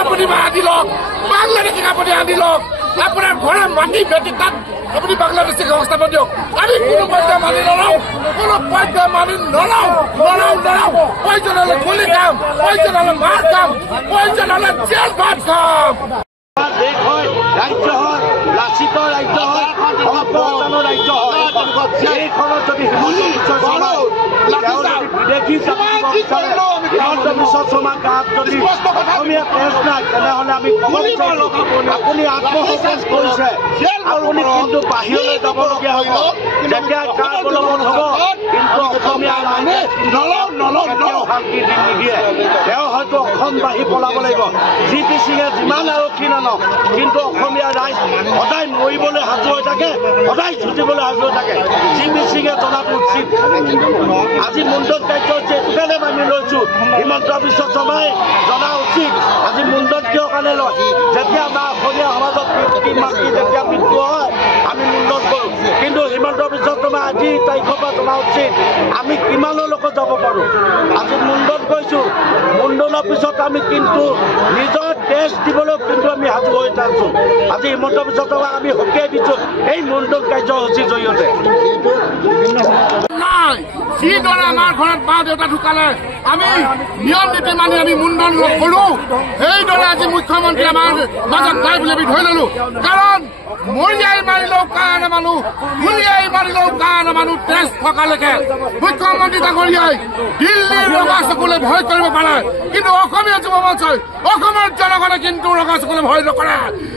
আপুনি আনি লওক, বাংলাদেশী আপুনি আনি লওক, আপোনাৰ ঘৰে মাটি বেটি তাত আপুনি বাংলাদেশীক সংস্থাপন দিয়ক। আমি কোনো পৰ্যায় মানি নলওঁ, কোনো পৰ্যায় মানি নলওঁ। প্ৰয়োজন হলে গুলি খাম, প্ৰয়োজন হলে মাৰ খাম, প্ৰয়োজন হলে জেল ভাত খাম। দেশ হয়, ৰাজ্য হয়, লাচিতৰ ৰাজ্য হয়, অপৰাধনৰ ৰাজ্য হয়। এইখনত যদি বিদেশী হিমন্ত বিশ্ব শৰ্মাৰ গাত যদি অসমীয়া তেজ নাই, তেনেহলে আমি ক'ব বিচাৰো আপুনি আত্মসন্মান কৰিছে। আপুনি কিন্তু বাহিৰলৈ যাবলগীয়া হ'ব, যেতিয়া গাৰ বলবৎ হ'ব, কিন্তু অসমীয়া ৰাইজে শান্তি দিন নিদিয়ে। তেওঁ হয়তো অসমবাসী পলাব লাগিব। জি.পি. সিঙে যিমান আৰক্ষী নানক, কিন্তু অসমীয়া ৰাইজ সদায় মৰিবলৈ সাজু হৈ থাকে, সদায় যুঁজিবলৈ সাজু হৈ থাকে। জি.পি. সিঙে জনাটো উচিত। আজি মুণ্ডন কাৰ্যসূচী এইটো কাৰণে আমি লৈছো, হিমন্ত বিশ্ব শৰ্মাই জনা উচিত। আজি মুণ্ডন কিয় কাৰণে লয়? যেতিয়া আমাৰ অসমীয়া সমাজত পিতৃ মাতৃ যেতিয়া মৃত্যু হয়, আমি মুণ্ডন কৰোঁ। কিন্তু হিমন্ত বিশ্ব শৰ্মাই আজিৰ তাৰিখৰ পৰা জনা উচিত আমি কিমানৰ লগত যাব পাৰোঁ। আজি মুণ্ডন কৰিছোঁ, মুণ্ডনৰ পিছত আমি কিন্তু নিজৰ তেজ দিবলৈ কিন্তু আমি সাজু হৈ আছোঁ। আজি হিমন্ত বিশ্ব শৰ্মাক আমি সকীয়াই দিছোঁ এই মুণ্ডন কাৰ্যসূচীৰ জৰিয়তে। যিদৰে আমাৰ ঘৰত মা দেউতা ঢুকালে আমি নিয়ম নীতি মানি আমি মুণ্ডন কৰোঁ, সেইদৰে আজি মুখ্যমন্ত্ৰী আমাৰ মাজত নাই বুলি আমি ধৰি ললো। কাৰণ মৰিয়াই মাৰিলেও কাৰণে মানুহ, গুলিয়াই মাৰিলেও কাৰণে মানুহ, তেজ থকালৈকে মুখ্যমন্ত্ৰী ডাঙৰীয়াই দিল্লীৰ ৰঙা চকুলে ভয় কৰিব পাৰে, কিন্তু অসমীয়া যুৱ মঞ্চই, অসমৰ জনগণে কিন্তু ৰঙা চকুলে ভয় নকৰে।